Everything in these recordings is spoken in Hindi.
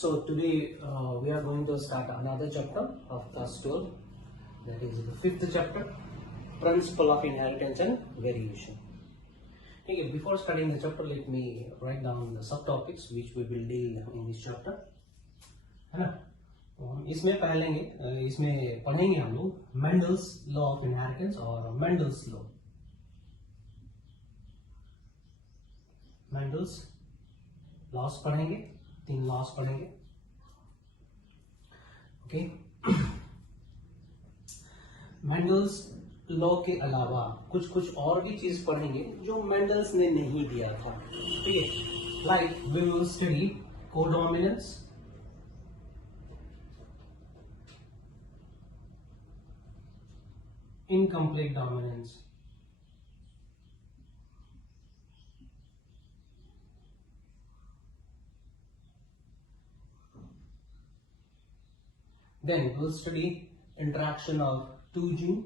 So today we are going to start another chapter of class 12, that is the fifth chapter, Principle of Inheritance and Variation. Okay, before starting the chapter, let me write down the subtopics which we will deal in this chapter. है ना? इसमें पढ़ेंगे हम लोग मेंडल्स लॉ ऑफ इनहेरिटेंस और मेंडल्स लॉस पढ़ेंगे, 3 लॉस पढ़ेंगे. ओके, मेंडल्स लॉ के अलावा कुछ और भी चीज पढ़ेंगे जो मेंडल्स ने नहीं दिया था. ठीक है, like we will study codominance, incomplete dominance, then we'll study interaction of 2 gene,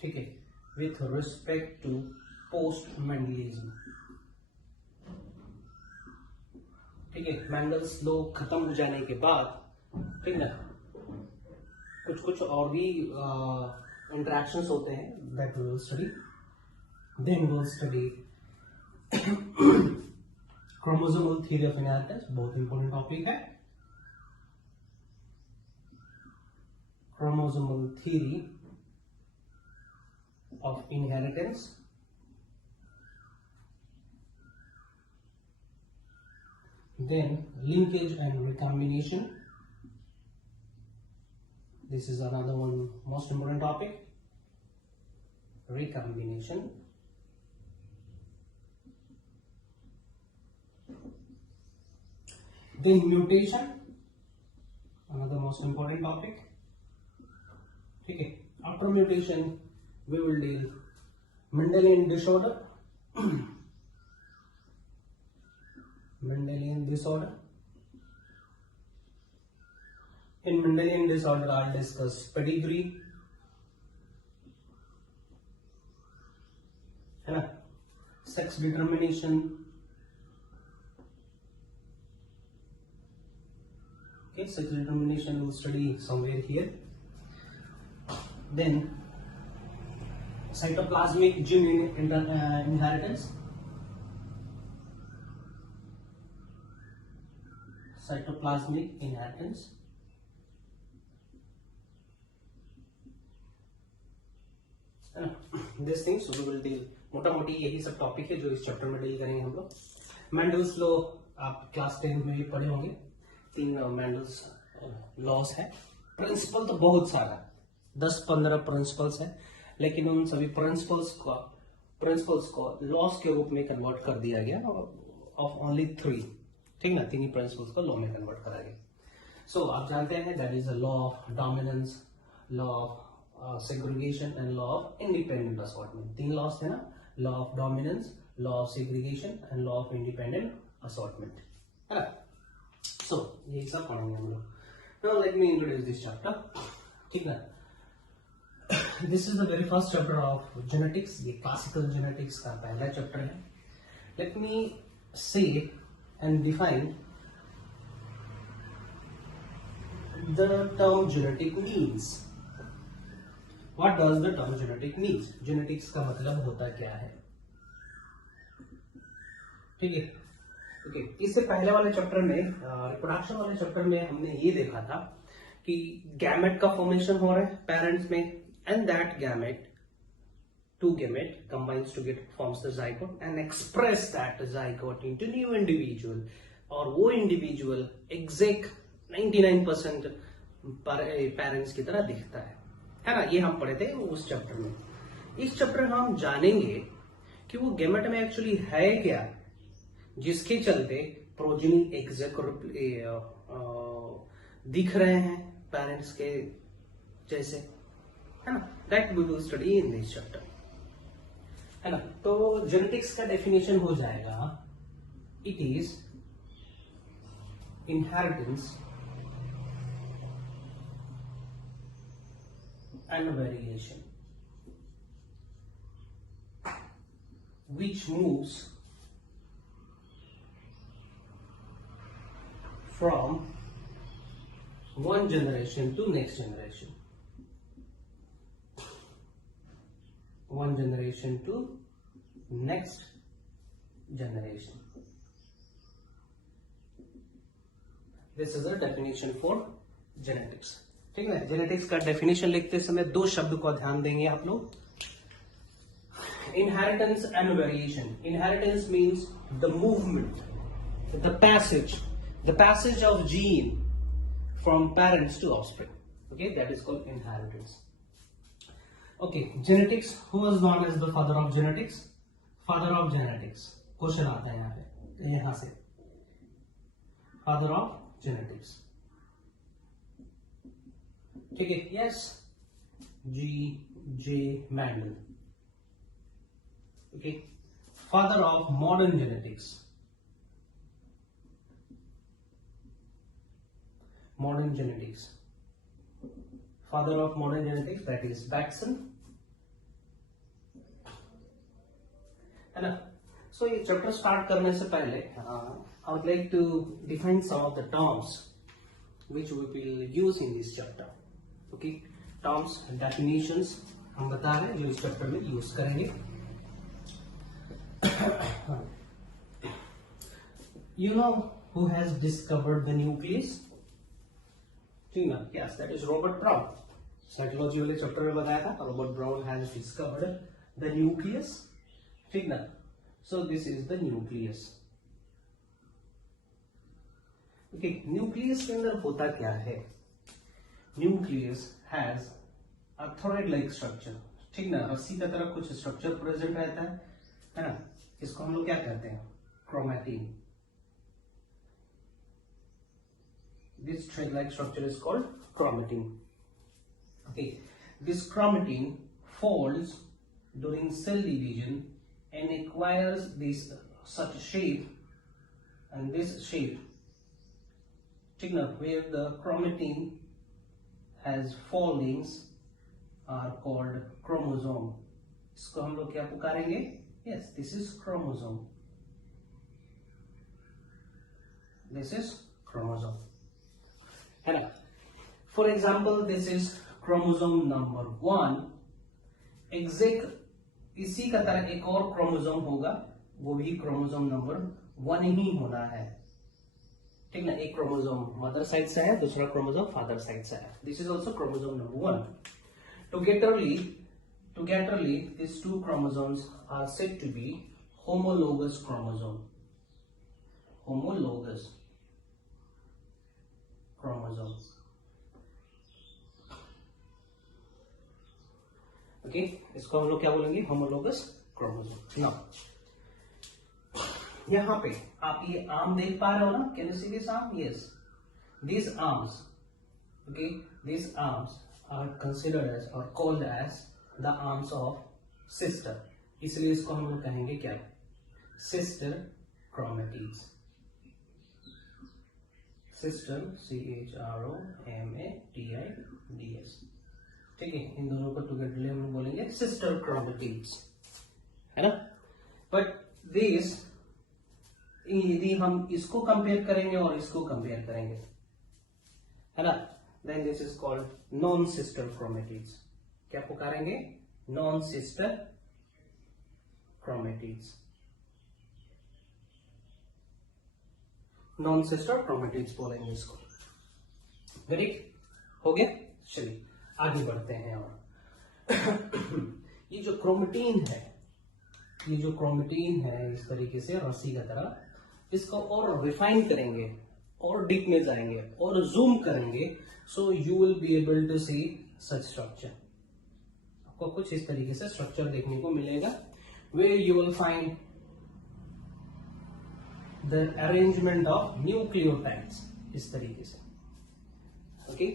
ठीक है, with respect to post Mendelism. ठीक है, मेंडल्स लॉ खत्म हो जाने के बाद, ठीक ना, कुछ और भी इंटरेक्शंस होते हैं, that we will study. Then we will study chromosomal theory of inheritance, बहुत इंपॉर्टेंट टॉपिक है. Chromosomal theory of inheritance. Then linkage and recombination. This is another one most important topic. Recombination. Then mutation, another most important topic. Okay. After mutation, we will deal Mendelian disorder. Mendelian disorder. In Mendelian disorder, I'll discuss pedigree, है ना, sex determination, okay, sex determination we'll study somewhere here. Then cytoplasmic gene inheritance. Cytoplasmic inheritance. These things we will deal. मोटा मोटी यही सब टॉपिक है जो इस चैप्टर में डील करेंगे हम लोग. मेंडल्स लॉ आप क्लास 10 में भी पढ़े होंगे. 3 मेंडल्स लॉस है. प्रिंसिपल तो बहुत सारा, 10-15 प्रिंसिपल्स है, लेकिन उन सभी प्रिंसिपल्स को लॉस के रूप में कन्वर्ट कर दिया गया ऑफ ओनली 3. ठीक ना, 3 ही प्रिंसिपल्स को लॉ में कन्वर्ट करा गया. सो आप जानते हैं that is a law of dominance, law of segregation and law of independent assortment. 3 loss थे ना, law of dominance, law of segregation and law of independent assortment, है ना. सो ये सब पढ़ेंगे हम लोग. Now let me introduce this chapter. ठीक ना, this is the very first chapter of genetics. ये क्लासिकल जेनेटिक्स का पहला चैप्टर है. लेट मी से and define the term genetic means. What does the term genetic means? Genetics का मतलब होता क्या है? ठीक है, ओके. इससे पहले वाले चैप्टर में, रिप्रोडक्शन वाले चैप्टर में, हमने ये देखा था कि गैमेट का फॉर्मेशन हो रहा है पेरेंट्स में, and that gamete, 2 gamete combines to get forms the zygote and express that zygote into new individual, और वो इंडिविजुअल एग्जैक्ट 99% पेरेंट्स की तरह दिखता है ना. ये हम पढ़े थे उस चैप्टर में. इस चैप्टर में हम जानेंगे कि वो गैमेट में एक्चुअली है क्या, जिसके चलते प्रोजेनी एग्जैक्ट दिख रहे हैं पेरेंट्स के जैसे, है ना. That we will study in this chapter, है ना. तो जेनेटिक्स का डेफिनेशन हो जाएगा, it is inheritance and variation, which moves from one generation to next generation, one generation to next generation. This is a definition for genetics. ठीक है, जेनेटिक्स का डेफिनेशन लिखते समय दो शब्द को ध्यान देंगे आप लोग. Inheritance and variation. Inheritance means the movement, the passage of gene from parents to offspring. Okay, that is called inheritance. Okay, genetics. Who was known as the father of genetics? Father of genetics. Question आता है यहाँ से. Father of genetics. ठीक है, yes, J. Mendel. Okay, father of modern genetics. Modern genetics. Father of modern genetics, that is Batson. है ना? So ये chapter start करने से पहले I would like to define some of the terms which we will use in this chapter. Okay, terms and definitions हम बता रहे हैं जो इस चैप्टर में यूज करेंगे. You know who has discovered the nucleus? ठीक ना? Yes, that is Robert Brown. Psychology वाले चैप्टर में बताया था. Robert Brown has discovered the nucleus. ठीक ना? So this is the nucleus. Okay, nucleus के अंदर होता क्या है? Nucleus has a thread-like structure. ठीक ना? रस्सी की तरह कुछ स्ट्रक्चर प्रेजेंट रहता है ना? इसको हम लोग क्या कहते हैं? Chromatin. This thread-like structure is called chromatin. Okay, this chromatin folds during cell division and acquires this such shape, and this shape, ठीक ना? Where the chromatin has foldings are called chromosome. इसको हम लोग क्या पुकारेंगे? Yes, this is chromosome. This is chromosome. है ना? For example, this is chromosome number 1. Exact इसी का तरह एक और क्रोमोसोम होगा, वो भी क्रोमोसोम नंबर 1 ही होना है. ठीक ना? एक क्रोमोसोम मदर साइड से है, दूसरा क्रोमोसोम फादर साइड से है. This is also chromosome number 1. Togetherly, these two chromosomes are said to be homologous chromosome. Homologous chromosomes. Okay, इसको हम लोग क्या बोलेंगे? Homologous chromosome. नाउ यहाँ पे आप ये आर्म देख पा रहे हो ना? Can you see this arm? Yes, these arms, okay, these arms are considered as or called as the arms of sister. इसलिए इसको हम लोग कहेंगे क्या? Sister chromatids. Sister, CHROMATIDS. ठीक है, इन दोनों को टुगेदरली हम लोग बोलेंगे सिस्टर क्रोमेटिड्स, है ना? बट दिस, यदि हम इसको कंपेयर करेंगे और इसको कंपेयर करेंगे, है ना, then this is called non sister chromatids. क्या पुकारेंगे? Non sister chromatids. Non sister chromatids बोलेंगे इसको. वेरी हो गया. चलिए आगे बढ़ते हैं. और ये जो क्रोमेटिन है, ये जो क्रोमेटिन है इस तरीके से रस्सी की तरह, इसको और रिफाइन करेंगे और डीप में जाएंगे और जूम करेंगे. So you will be able to see such structure. आपको कुछ इस तरीके से स्ट्रक्चर देखने को मिलेगा, where you will find the arrangement of nucleotides. इस तरीके से. Okay,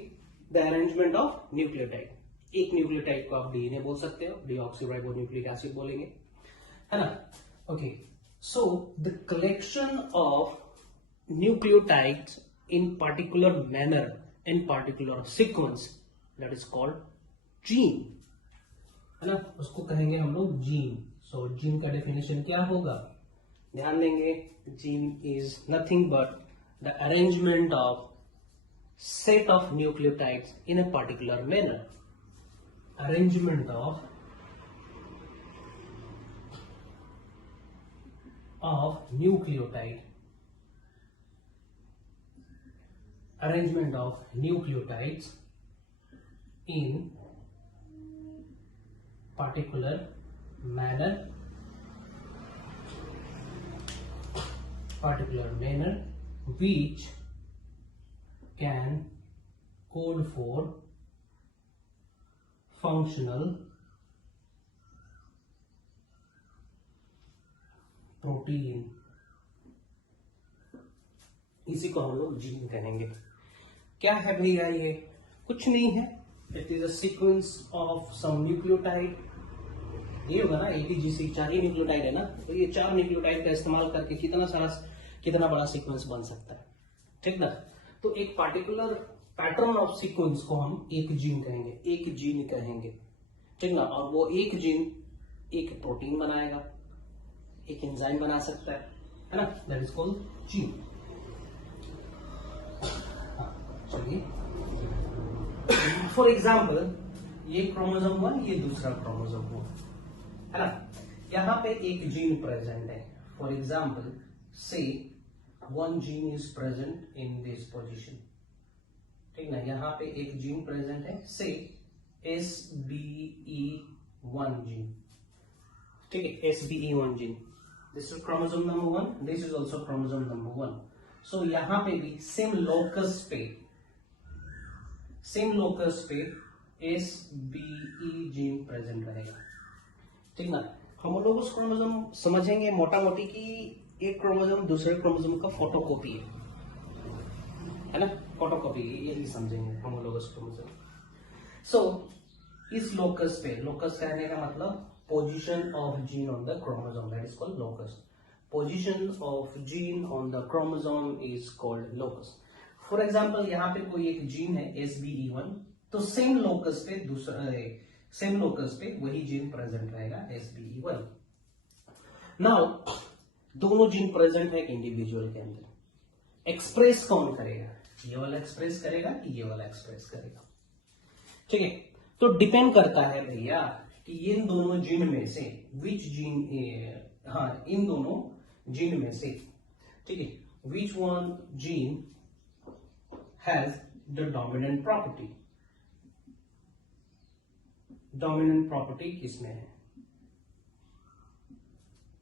the arrangement of nucleotide. एक न्यूक्लियोटाइड को आप डीएनए बोल सकते हो, डीऑक्सीराइबोन्यूक्लिक एसिड बोलेंगे, है ना? Okay, so the collection of nucleotides in particular manner, in particular sequence, that is called gene, है ना, उसको कहेंगे हम लोग जीन। सो जीन का डेफिनेशन क्या होगा, ध्यान देंगे, gene is nothing but the arrangement of set of nucleotides in a particular manner. Arrangement of nucleotide, arrangement of nucleotides in particular manner, which can code for functional protein, इसी को हम लोग जीन कहेंगे। क्या है भैया ये, कुछ नहीं है, it is a sequence of some nucleotide. ये होगा ना एटीजीसी, 4 ही न्यूक्लियोटाइड है ना, तो ये 4 न्यूक्लियोटाइड का इस्तेमाल करके कितना बड़ा सीक्वेंस बन सकता है, ठीक ना। तो एक पार्टिकुलर पैटर्न ऑफ सीक्वेंस को हम एक जीन कहेंगे, ठीक ना। और वो एक जीन एक प्रोटीन बनाएगा, एक एंजाइम बना सकता है ना, दैट इज कॉल्ड जीन। चलिए, फॉर एग्जाम्पल ये क्रोमोसोम 1, ये दूसरा क्रोमोसोम 1, है ना। यहां पे एक जीन प्रेजेंट है, फॉर एग्जाम्पल से one gene is present in this position, ठीक ना। यहाँ पे एक जीन प्रेजेंट है, से SBE1 जीन, ठीक है, SBE1 gene. This is chromosome number 1, this is also chromosome number 1। सो यहाँ पे भी सेम लोकस पे SBE जीन प्रेजेंट रहेगा, ठीक ना। हम लोग उस क्रोमोसोम समझेंगे मोटा मोटी की एक क्रोमोसोम दूसरे क्रोमोसोम का फोटोकॉपी है ना, फोटोकॉपी, यही समझेंगे हम लोग उस क्रोमोसोम। सो इस लोकस पे, लोकस कहने का मतलब position of gene on the chromosome, that is called locus. Position of gene on the chromosome is called locus. For example यहाँ पे कोई एक जीन है SBE1, तो सेम लोकस पे वही जीन प्रेजेंट रहेगा SBE1। नाउ दोनों जीन प्रेजेंट है इंडिविजुअल के अंदर, एक्सप्रेस कौन करेगा, ये वाला एक्सप्रेस करेगा कि ये वाला एक्सप्रेस करेगा, ठीक है। तो डिपेंड करता है भैया कि इन दोनों जीन में से विच जीन, इन दोनों जीन में से, ठीक है, which one gene has the dominant property. Dominant property किसमें है,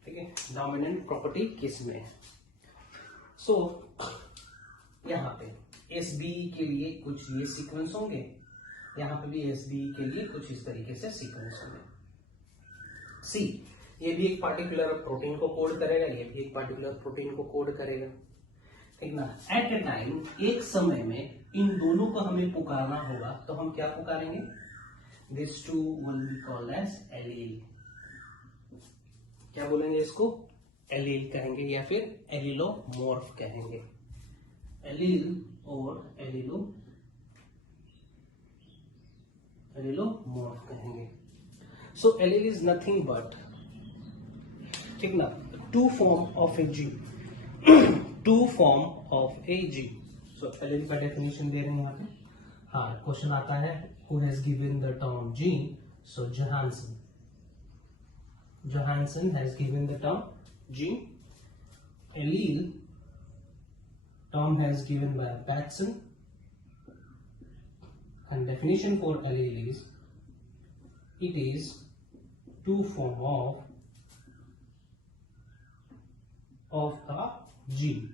ठीक है, डोमिनेंट प्रॉपर्टी किसमें है। सो यहाँ पे SBE के लिए कुछ ये सीक्वेंस होंगे, यहाँ पे भी SBE के लिए कुछ इस तरीके से सीक्वेंस होंगे। सी, ये भी एक पार्टिकुलर प्रोटीन को कोड करेगा, ये भी एक पार्टिकुलर प्रोटीन को कोड करेगा, ठीक ना। एट ए टाइम, एक समय में इन दोनों को हमें पुकारना होगा, तो हम क्या पुकारेंगे, this two will be called as allele. क्या बोलेंगे इसको, एलील कहेंगे या फिर एलिलोमॉर्फ कहेंगे, एलील और एलिलोमॉर्फ कहेंगे। So allele is nothing but, ठीक ना, two form of a gene, so allele का डेफिनेशन दे रहे हैं यहाँ पे। हाँ, क्वेश्चन आता है, who has given the term gene, so Johansen has given the term gene. Allele term has given by Batson, and definition for allele is it is two form of the gene,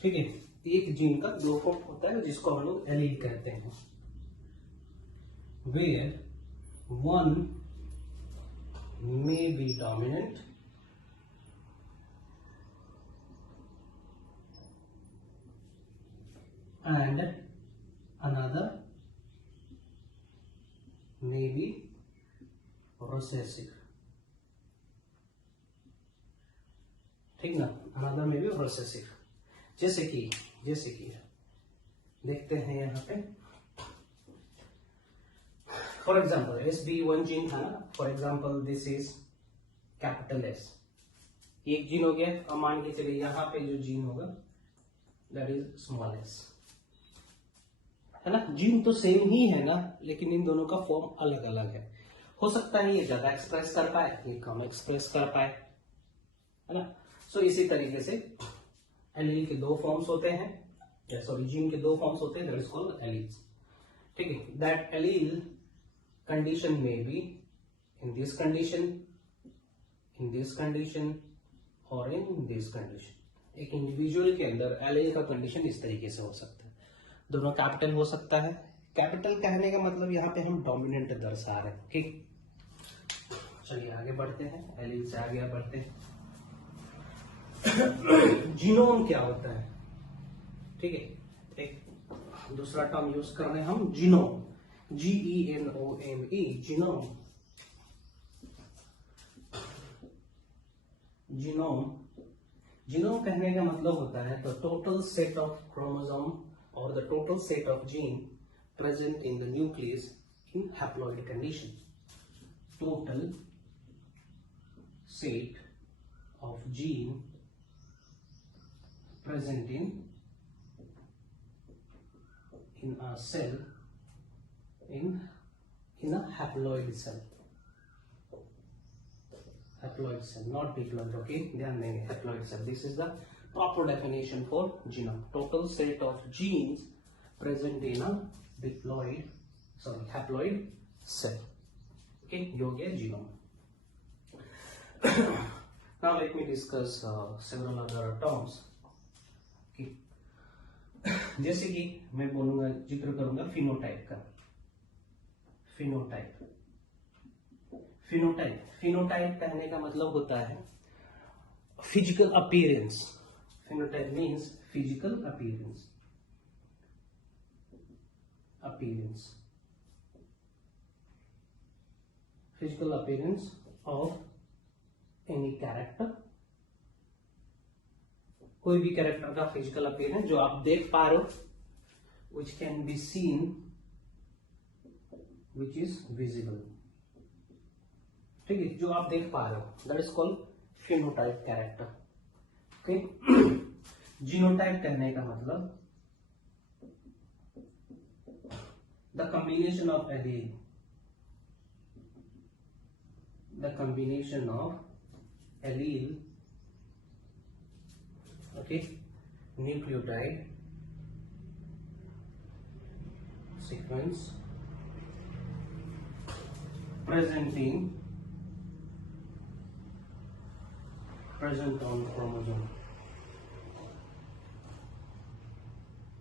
ठीक है। एक जीन का दो फॉर्म होता है जिसको हम लोग एलील कहते हैं, where one may be dominant and another may be recessive, ठीक ना, another may be recessive। जैसे कि देखते हैं यहाँ पे, फॉर एग्जाम्पल SB1 जीन था ना, for example this is capital S, एक जीन हो गया। अब मान के चलिए यहाँ पे जो जीन होगा दैट इज स्मॉल s, है ना। जीन तो सेम ही है ना, लेकिन इन दोनों का फॉर्म अलग अलग है। हो सकता है ये ज्यादा एक्सप्रेस कर पाए, ये कम एक्सप्रेस कर पाए, है ना। सो इसी तरीके से एलील के दो फॉर्म्स होते हैं, सॉरी जीन के दो फॉर्म्स होते हैं, दैट इज कॉल्ड एलील्स। ठीक है, दैट एलील कंडीशन में be in this condition, in this condition और इन दिस कंडीशन। एक इंडिविजुअल के अंदर एलील का कंडीशन इस तरीके से हो सकता है, दोनों कैपिटल हो सकता है। कैपिटल कहने का मतलब यहाँ पे हम डोमिनेंट दर्शा रहे हैं। ठीक, चलिए आगे बढ़ते हैं, एलील से आगे बढ़ते हैं। जीनोम क्या होता है? ठीक है, एक दूसरा टर्म यूज कर रहे हैं हम, genome, GENOME, genome. Genome, genome कहने का मतलब होता है the total set of chromosome और the total set of gene present in the nucleus in haploid condition. Total set of gene present in a cell, in a haploid cell, haploid cell, not diploid, okay, ध्यान देंगे, haploid cell, this is the proper definition for genome, total set of genes present in a haploid cell, okay, ये हो गया genome। now let me discuss several other terms। जैसे कि मैं बोलूंगा, जिक्र करूंगा फिनोटाइप का। फिनोटाइप, फिनोटाइप, फिनोटाइप कहने का मतलब होता है physical appearance. Phenotype means physical appearance, appearance, physical appearance of any character, कोई भी कैरेक्टर का फिजिकल अपीयरेंस जो आप देख पा रहे हो, which can be seen, which is visible। ठीक है, जो आप देख पा रहे हो, that is called phenotype character। Okay, genotype कहने का मतलब the combination of allele, the combination of allele, okay, nucleotide sequence present on chromosome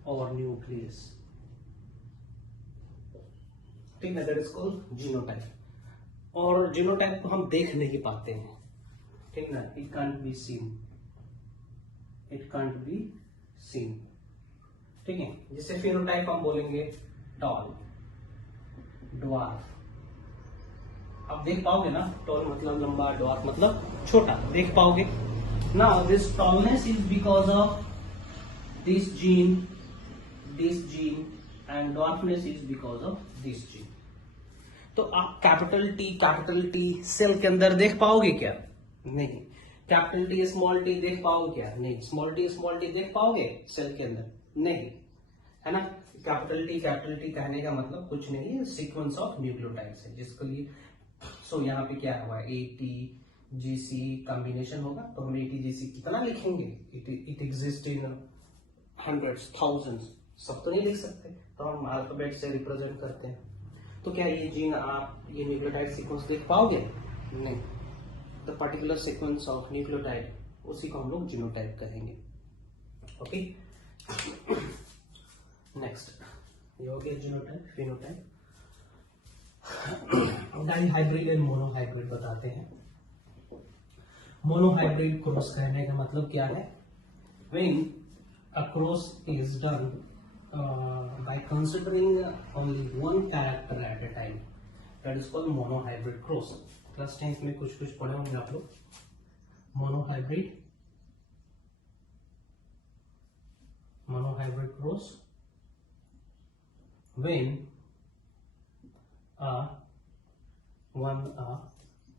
or nucleus। ठीक है, दैट इज कॉल्ड जीनोटाइप। और जीनोटाइप को हम देख नहीं पाते हैं, ठीक ना, it can't be seen, it can't be seen. ठीक है, जिससे फिनोटाइप हम बोलेंगे टॉल, ड्वार्फ। आप देख पाओगे ना, टॉल मतलब लंबा, ड्वार्फ मतलब छोटा, देख पाओगे। Now this tallness is because of this gene and dwarfness is because of this gene. तो आप कैपिटल टी सेल के अंदर देख पाओगे क्या? नहीं। कैपिटल टी स्मॉल टी देख पाओगे क्या? नहीं। स्मॉल टी देख पाओगे सेल के अंदर? नहीं, है ना। कैपिटल टी कहने का मतलब कुछ नहीं है, सीक्वेंस ऑफ न्यूक्लियोटाइड्स है, जिसके लिए सो यहाँ पे क्या हुआ, ATGC कॉम्बिनेशन होगा, तो हम ATGC कितना लिखेंगे? It exist in hundreds, thousands, सब तो नहीं लिख सकते, तो हम अल्फाबेट से रिप्रेजेंट करते हैं। तो क्या ये जीन आप ये न्यूक्लियोटाइड सीक्वेंस देख पाओगे? नहीं। The particular sequence of nucleotide, उसी को हम लोग जीनोटाइप कहेंगे। ओके, नेक्स्ट ये हो गया genotype, phenotype. Dihybrid and monohybrid बताते हैं। मोनोहाइब्रिड क्रॉस कहने का मतलब क्या है? When a cross is done by considering only one character at a time, that is called monohybrid cross। Class 10th में कुछ पढ़े होंगे आप लोग। monohybrid cross when a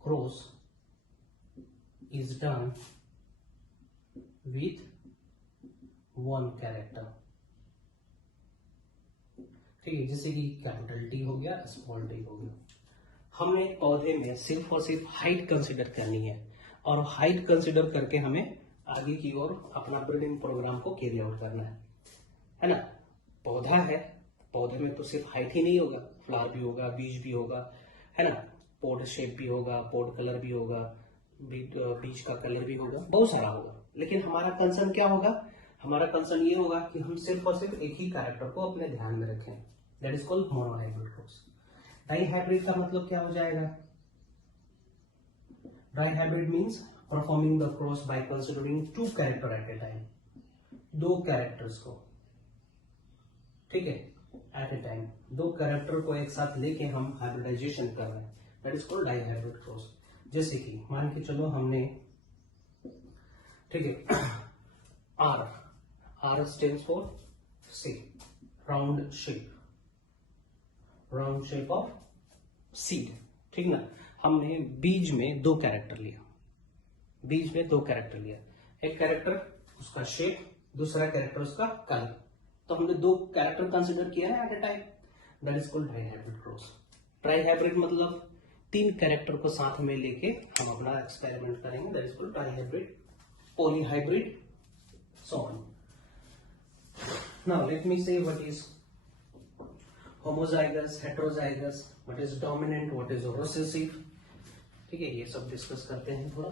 cross is done with one character। ठीक है, जैसे कि कैपिटल टी हो गया, स्मॉल टी हो गया। हमने पौधे में सिर्फ और सिर्फ हाइट कंसिडर करनी है, और हाइट कंसिडर करके हमें आगे की ओर अपना ब्रीडिंग प्रोग्राम को कैरी आउट करना है ना। पौधा है, पौधे में तो सिर्फ हाइट ही नहीं होगा, फ्लावर भी होगा, बीज भी होगा, है ना, पोड शेप भी होगा, पोड कलर भी होगा, बीज का कलर भी होगा, बहुत सारा होगा। लेकिन हमारा कंसर्न क्या होगा? हमारा कंसर्न ये होगा कि हम सिर्फ और सिर्फ एक ही कैरेक्टर को अपने ध्यान में रखें। That is called monohybrid cross. Dihybrid का मतलब क्या हो जाएगा? Dihybrid means performing the cross by considering two character at a time, दो कैरेक्टर्स को, ठीक है, एट ए टाइम, दो कैरेक्टर को एक साथ लेके हम हाइब्रिडाइजेशन कर रहे हैं। That is called dihybrid cross. जैसे कि मान के चलो हमने, ठीक है, R stands for C, round shape of seed, ठीक ना। हमने बीज में दो कैरेक्टर लिया, एक कैरेक्टर उसका शेप, दूसरा कैरेक्टर उसका कलर, तो हमने दो कैरेक्टर कंसिडर किया है at a time. That is called dihybrid cross. Trihybrid मतलब तीन कैरेक्टर को साथ में लेके हम अपना एक्सपेरिमेंट करेंगे। That is called trihybrid, polyhybrid, so on. Now let me say what is homozygous, heterozygous, what is dominant, what is recessive, ठीक है, ये सब डिस्कस करते हैं थोड़ा।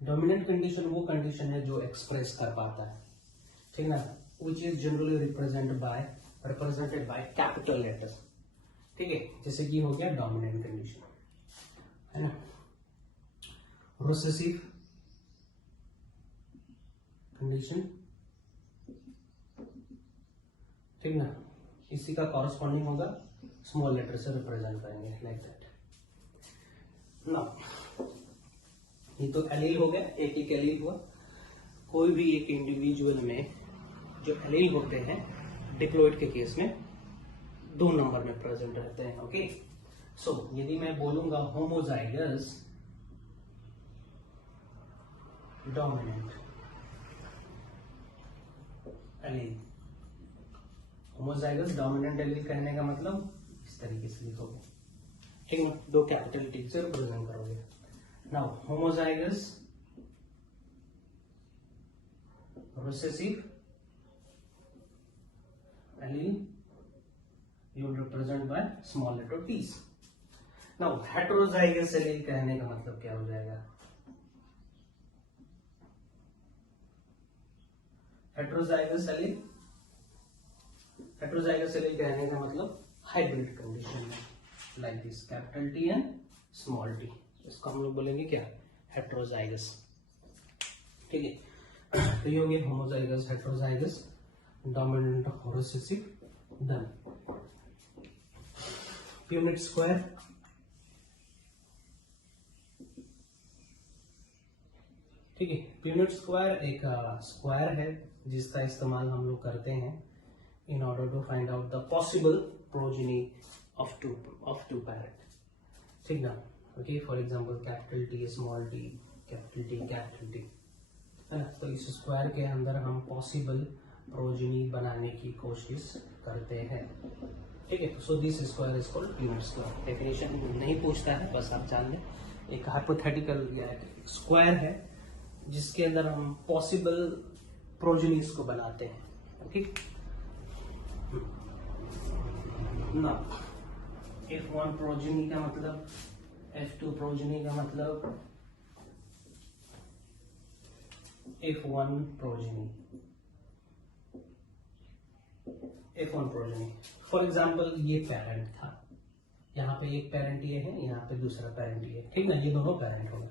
डोमिनेंट कंडीशन वो कंडीशन है जो एक्सप्रेस कर पाता है, ठीक ना, which is generally represented by capital letters, ठीक है, जैसे कि हो गया डोमिनेंट कंडीशन, है ना। रिसेसिव कंडीशन, ठीक ना, इसी का कॉरस्पॉन्डिंग होगा स्मॉल लेटर से रिप्रेजेंट करेंगे, लाइक दैट। नाउ ये तो एलील हो गया, एक एलील हुआ। कोई भी एक इंडिविजुअल में जो एलील होते हैं डिप्लॉइड के केस में 2 नंबर में प्रेजेंट रहते हैं। ओके, सो यदि मैं बोलूंगा homozygous dominant allele, homozygous dominant allele कहने का मतलब इस तरीके से लिखोगे, ठीक है, 2 कैपिटल टी से रिप्रेजेंट करोगे। Now homozygous recessive allele you will represent by small letter t's. Now heterozygous allele कहने का मतलब क्या हो जाएगा? heterozygous allele कहने का मतलब हाइब्रिड कंडीशन है, like this capital T and small t, इसको हम लोग बोलेंगे क्या? हेट्रोजाइगस, ठीक है। तो ये हो गया homozygous, heterozygous, dominant, recessive, done. Punnett square, ठीक है, प्यूनिट स्क्वायर एक स्क्वायर है जिसका इस्तेमाल हम लोग करते हैं in order to find out the possible progeny of two parent, ठीक ना। Okay, for example capital T, small T, capital T, है ना। तो इस स्क्वायर के अंदर हम पॉसिबल प्रोजेनी बनाने की कोशिश करते हैं, ठीक है। So this square is called Punnett square. Definition नहीं पूछता है, बस आप जान लें, एक हाइपोथेटिकल स्क्वायर है जिसके अंदर हम पॉसिबल प्रोजेनीज को बनाते हैं। ओके, ना F1 प्रोजेनी का मतलब, F2 प्रोजेनी का मतलब, F1 प्रोजेनी, फॉर एग्जाम्पल ये पेरेंट था, यहाँ पे एक पेरेंट ये है, यहाँ पे दूसरा पेरेंट ये है, ठीक ना, ये दोनों पेरेंट हो गए।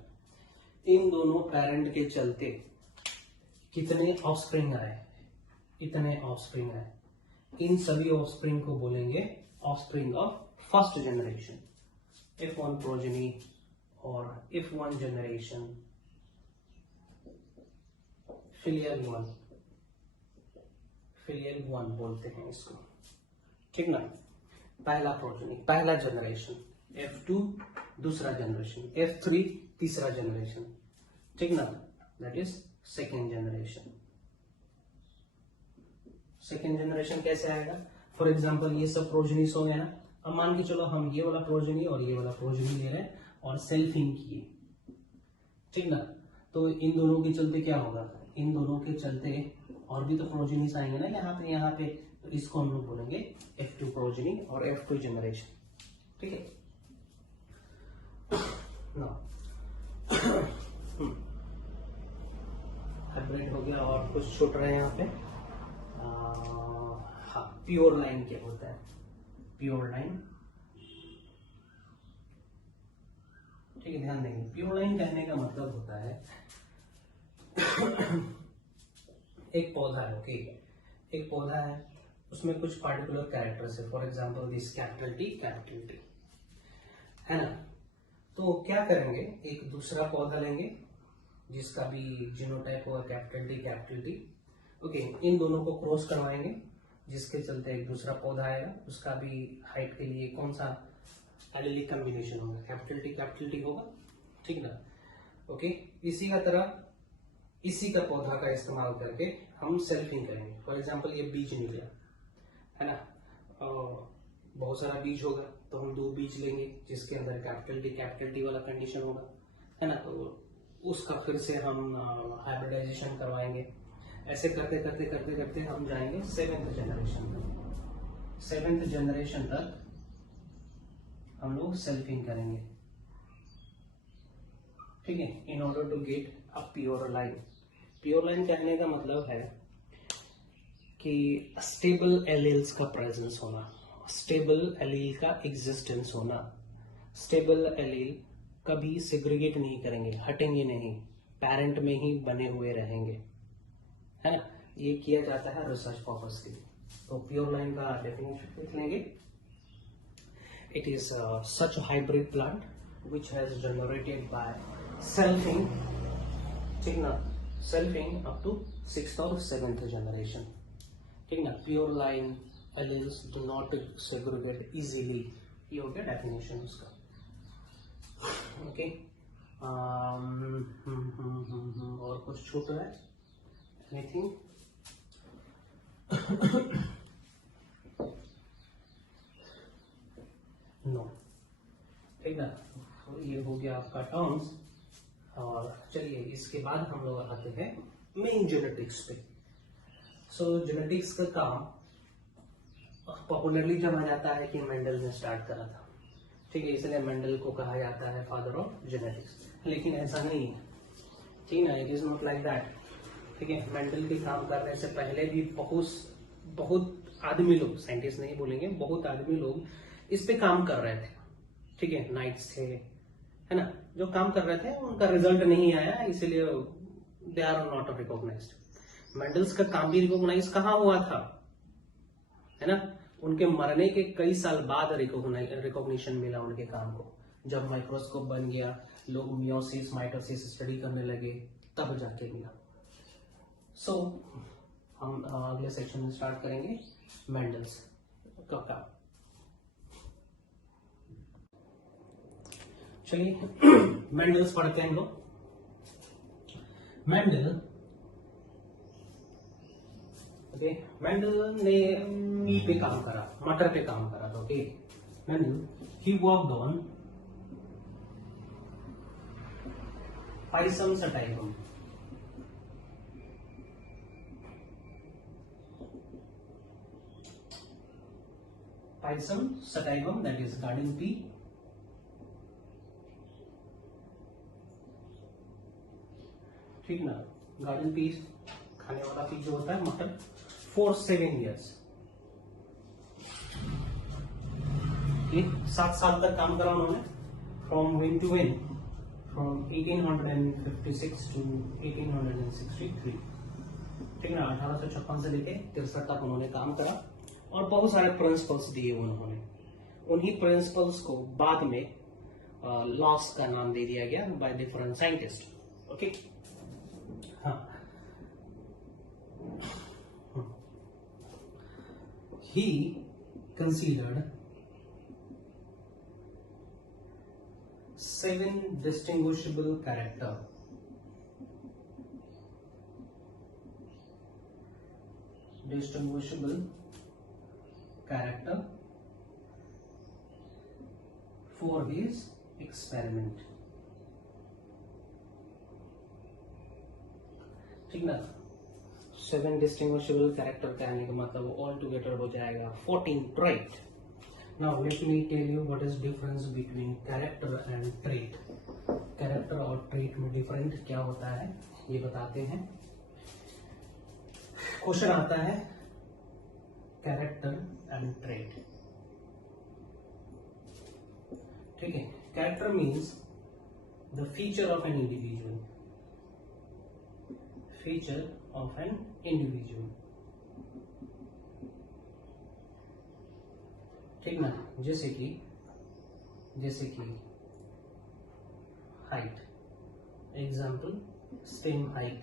इन दोनों पेरेंट के चलते कितने ऑफस्प्रिंग आए, इतने ऑफस्प्रिंग आए, इन सभी ऑफस्प्रिंग को बोलेंगे offspring of first generation, if one progeny और if one generation, filial one बोलते हैं इसको, ठीक ना। पहला प्रोजेनी, पहला जनरेशन, F2 दूसरा जनरेशन, F3 तीसरा जनरेशन, ठीक ना, that is second generation. Second generation कैसे आएगा? फॉर एग्जाम्पल ये सब प्रोजेनीस हो गया ना, अब मान के चलो हम ये वाला प्रोजेनी और ये वाला प्रोजेनी ले रहे हैं और सेल्फिंग किए, ठीक ना, तो इन दोनों के चलते क्या होगा, इन दोनों के चलते और भी तो प्रोजेनीस आएंगे ना यहाँ पे, तो इसको हम लोग बोलेंगे F2 प्रोजेनी और F2 जनरेशन, ठीक है ना। हाइब्रिड हो गया और कुछ छूट रहे हैं यहाँ पे। हाँ, प्योर लाइन क्या होता है? प्योर लाइन, ठीक है, ध्यान देंगे। प्योर लाइन कहने का मतलब होता है एक पौधा है, ओके, एक पौधा है, उसमें कुछ पार्टिकुलर कैरेक्टर्स है, for example this capital T है ना। तो क्या करेंगे, एक दूसरा पौधा लेंगे जिसका भी जीनोटाइप होगा कैपिटल टी, ओके, इन दोनों को क्रॉस करवाएंगे जिसके चलते एक दूसरा पौधा आएगा, उसका भी हाइट के लिए कौन सा एलिलिक कॉम्बिनेशन होगा, कैपिटल टी होगा, ठीक ना, ओके। इसी का तरह इसी का पौधा का इस्तेमाल करके हम सेल्फिंग करेंगे। फॉर एग्जांपल ये बीज निकला है ना, बहुत सारा बीज होगा तो हम 2 बीज लेंगे जिसके अंदर कैपिटल टी वाला कंडीशन होगा, है ना, तो उसका फिर से हम हाइब्रिडाइजेशन करवाएंगे। ऐसे करते करते करते करते हम जाएंगे 7th जनरेशन तक। 7th जनरेशन तक हम लोग सेल्फिंग करेंगे, ठीक है, in order to get a pure line. Pure line कहने का मतलब है कि स्टेबल एलील्स का प्रेजेंस होना, स्टेबल एलील का एग्जिस्टेंस होना। स्टेबल एलील कभी सेग्रीगेट नहीं करेंगे, हटेंगे नहीं, पेरेंट में ही बने हुए रहेंगे, है ना। ये किया जाता है रिसर्च पर्पस के लिए। तो प्योर लाइन का डेफिनेशन देख लेंगे। It is such hybrid plant which has generated by selfing, ठीक ना, selfing up to 6th or 7th generation, ठीक ना। Pure line alleles do not segregate easily, ये हो गया डेफिनेशन उसका, ओके। और कुछ छूट रहा है? एनीथिंग? नो, ठीक ना। तो ये हो गया आपका टर्म्स। और चलिए इसके बाद हम लोग आते हैं मेन जेनेटिक्स पे। सो जेनेटिक्स का काम पॉपुलरली जाना जाता है कि मेंडल ने स्टार्ट करा था, ठीक है, इसलिए मेंडल को कहा जाता है फादर ऑफ जेनेटिक्स। लेकिन ऐसा नहीं है, ठीक ना, it is not like that, ठीक है। मेंडल के काम करने से पहले भी बहुत आदमी लोग, साइंटिस्ट नहीं बोलेंगे, बहुत आदमी लोग इस पे काम कर रहे थे, ठीक है, नाइट्स थे, है ना, जो काम कर रहे थे उनका रिजल्ट नहीं आया, इसलिए they are not recognized. Mendel's का काम भी रिकॉग्नाइज कहाँ हुआ था, है ना, उनके मरने के कई साल बाद रिकॉग्निशन मिला उनके काम को। जब माइक्रोस्कोप बन गया, लोग मियोसिस माइटोसिस स्टडी करने लगे, तब जाके मिला। सो हम अगले सेक्शन में स्टार्ट करेंगे मेंडल्स का काम। चलिए मेंडल्स पढ़ते हैं हम लोग। मेंडल ने पी पे काम करा, मटर पे काम करा था, okay. Mendel he worked on Pisum sativum, Pisum sativum, that is garden pea, ठीक ना। गार्डन पी खाने वाला पी जो होता है मटर, फॉर 7 years, 7 साल तक काम करा उन्होंने, फ्रॉम विन टू विन, फ्रॉम 1856 to 1863, ठीक है ना। 1856 से लेके 63 तक उन्होंने काम करा और बहुत सारे प्रिंसिपल्स दिए उन्होंने। उन्हीं प्रिंसिपल्स को बाद में लॉस का नाम दे दिया गया बाय डिफरेंट साइंटिस्ट। ओके, हाँ। He considered 7 distinguishable character for his experiment। ठीक ना। 7 डिस्टिंग्विशेबल कैरेक्टर कहने का मतलब ऑल टुगेदर हो जाएगा 14 trait. Now let me tell you what is difference between character and trait. Character और ट्रेट में डिफरेंट क्या होता है ये बताते हैं। क्वेश्चन आता है कैरेक्टर एंड ट्रेट। ठीक है, character means the feature of an individual, feature of an individual। ठीक ना। जैसे कि हाइट, एग्जाम्पल स्टेम हाइट।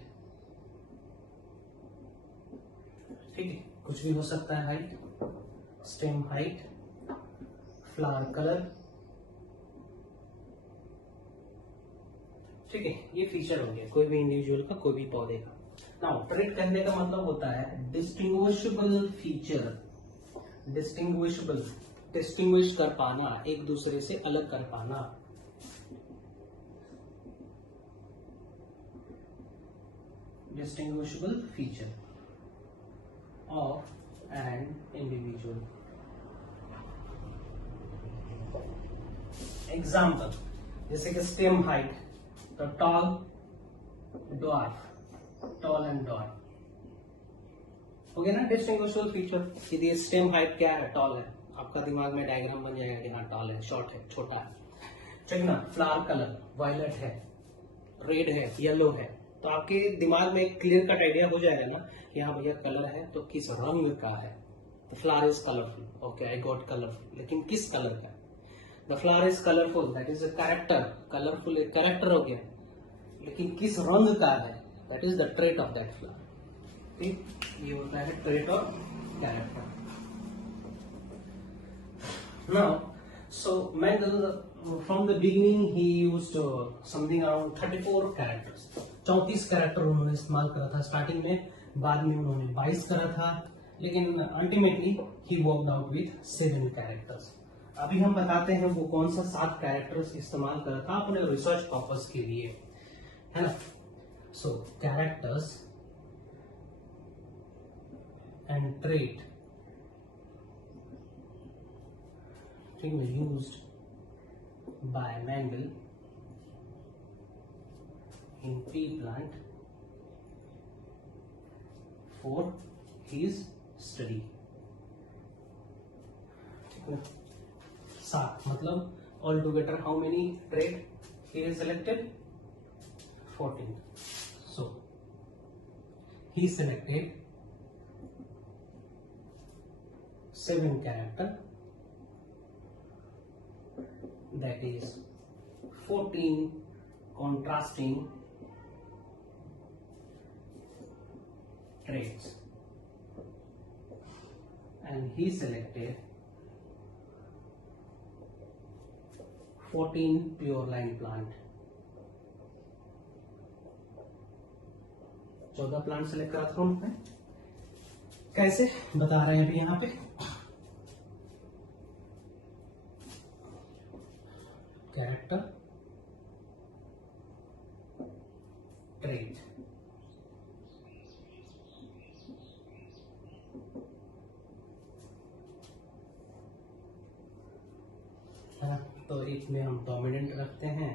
ठीक है, कुछ भी हो सकता है height, stem height, flower colour. ठीक है, ये फीचर हो गया कोई भी इंडिविजुअल का, कोई भी पौधे का। नाउ ट्रेट कहने का मतलब होता है डिस्टिंग्विशेबल फीचर। डिस्टिंग्विश कर पाना, एक दूसरे से अलग कर पाना। Distinguishable feature of an individual. Example जैसे कि स्टेम हाइट, तो tall, dwarf, tall and dot हो गया ना डिस्टिंग्विशेबल फीचर। यदि स्टेम हाइट क्या है, टॉल है, आपका दिमाग में डायग्राम बन जाएगा कि हाँ टॉल है, शॉर्ट है, छोटा है। ठीक ना। फ्लावर कलर वायलेट है, रेड है, येलो है, तो आपके दिमाग में एक क्लियर कट आइडिया हो जाएगा ना कि हाँ भैया कलर है तो किस रंग का है। The flower is colourful, okay I got colourful, लेकिन किस कलर का। The flower is colourful, that is a character. Colourful एक कैरेक्टर हो गया, लेकिन किस रंग का है, that is the trait of that flower. ठीक, ये होता है trait of character. Now so Mendel from the beginning he used something around 34 characters। 34 character उन्होंने इस्तेमाल करा था स्टार्टिंग में, बाद में उन्होंने 22 करा था, लेकिन ultimately he worked out with 7 characters. अभी हम बताते हैं वो कौन सा 7 कैरेक्टर्स इस्तेमाल करा था अपने रिसर्च पर्पस के लिए, है ना। So characters and trait used by Mendel in pea plant for his study। ठीक है, 7 मतलब all together how many trait he has selected? 14। So he selected 7 character, that is 14 contrasting traits, and he selected 14 pure line plant। 14 plant select करा था उन्होंने। कैसे बता रहे हैं अभी यहाँ पे। कैरेक्टर, ट्रेट, है ना। तो एक में हम डोमिनेंट रखते हैं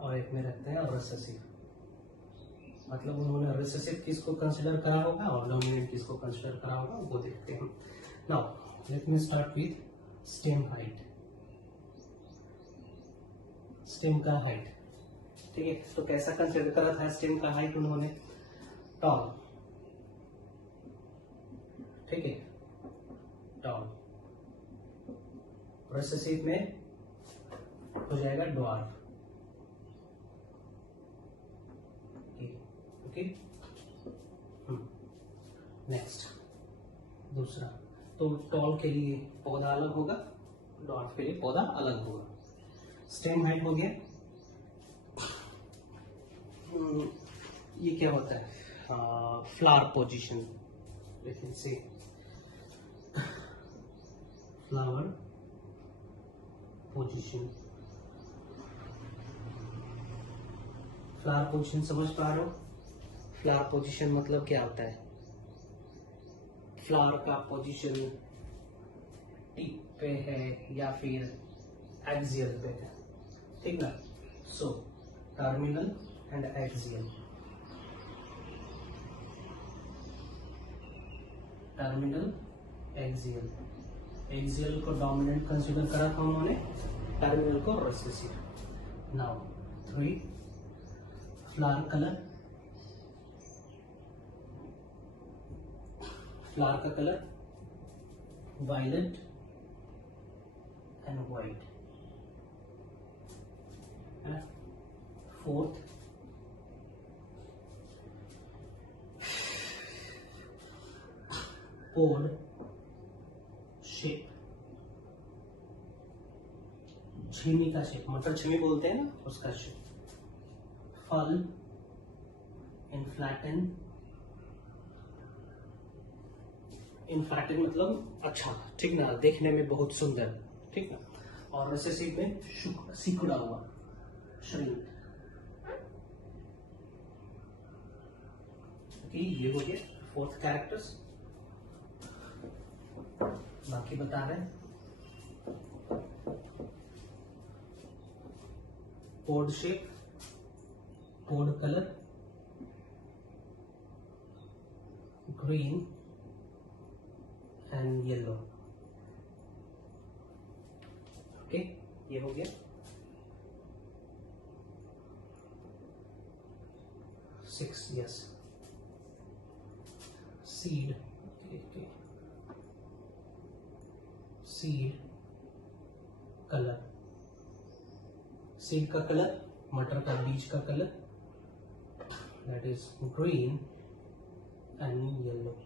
और एक में रखते हैं रिसेसिव। मतलब उन्होंने रिसेसिव किसको कंसिडर करा होगा और डोमिनेंट किसको कंसिडर करा होगा वो देखते हैं। Now let me start with stem height. Stem का हाइट, ठीक है। तो कैसा कंसिडर करा था स्टेम का हाइट उन्होंने, टॉल, ठीक है, टॉल। रिसेसिव में हो जाएगा ड्वार्फ, ओके। नेक्स्ट दूसरा, तो टॉल के लिए पौधा अलग होगा, ड्वार्फ के लिए पौधा अलग होगा। स्टेम हाइट हो गया। ये क्या होता है? फ्लावर पोजीशन, लेकिन से फ्लावर पोजीशन, फ्लावर पोजीशन समझ पा रहे हो? फ्लावर पोजीशन मतलब क्या होता है? फ्लावर का पोजीशन टिप पे है या फिर एक्सियल पे है, ठीक ना? So terminal and axial, terminal axial, axial को डोमिनेंट कंसीडर करा था उन्होंने, टर्मिनल को recessive. Now 3 flower colour, flower का colour violet and white. 4th pod shape, छेमी का शेप, मटर छेमी बोलते हैं ना, उसका शेप। फल इन फ्लैटन, इनफ्लैटेड मतलब अच्छा, ठीक ना, देखने में बहुत सुंदर, ठीक ना। और रिसेसिव में सिकुड़ा हुआ, श्रिंक। ओके, ये हो गया 4th कैरेक्टर्स। बाकी बता रहे हैं। Pod shape, pod colour green and yellow, okay, ये हो गया। 6 yes, seed, seed colour, seed का कलर, मटर का बीज का colour, that is green and yellow,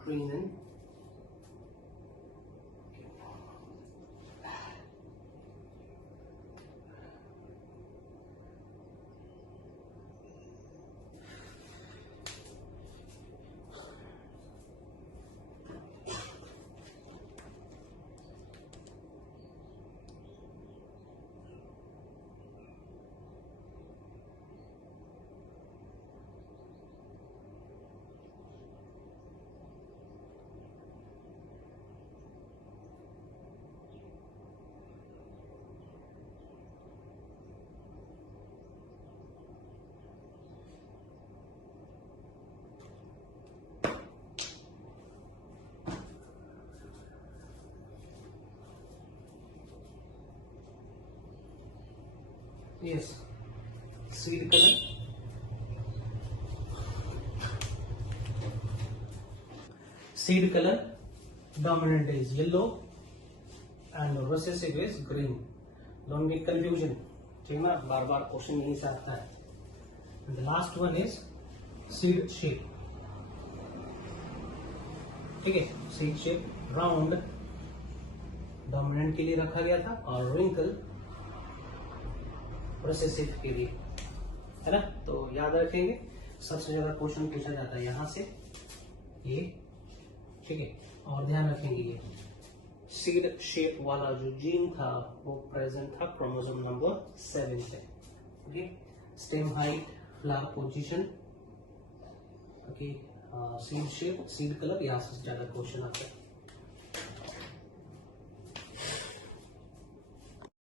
green and yes, seed color, seed color dominant is yellow and recessive is green. Don't make confusion, ठीक ना, बार बार क्वेश्चन यहीं से आता है। And the last one is seed shape, ठीक है, seed shape round डोमिनेंट के लिए रखा गया था और wrinkle प्रोसेसिव के लिए, है ना। तो याद रखेंगे, सबसे ज्यादा क्वेश्चन पूछा जाता है यहां से ये, ठीक है। और ध्यान रखेंगे ये सीड शेप वाला जो जीन था वो प्रेजेंट था क्रोमोसोम नंबर 7 पे, okay. Stem height, flower position, okay, seed shape, seed colour, यहाँ से ज्यादा क्वेश्चन आता है।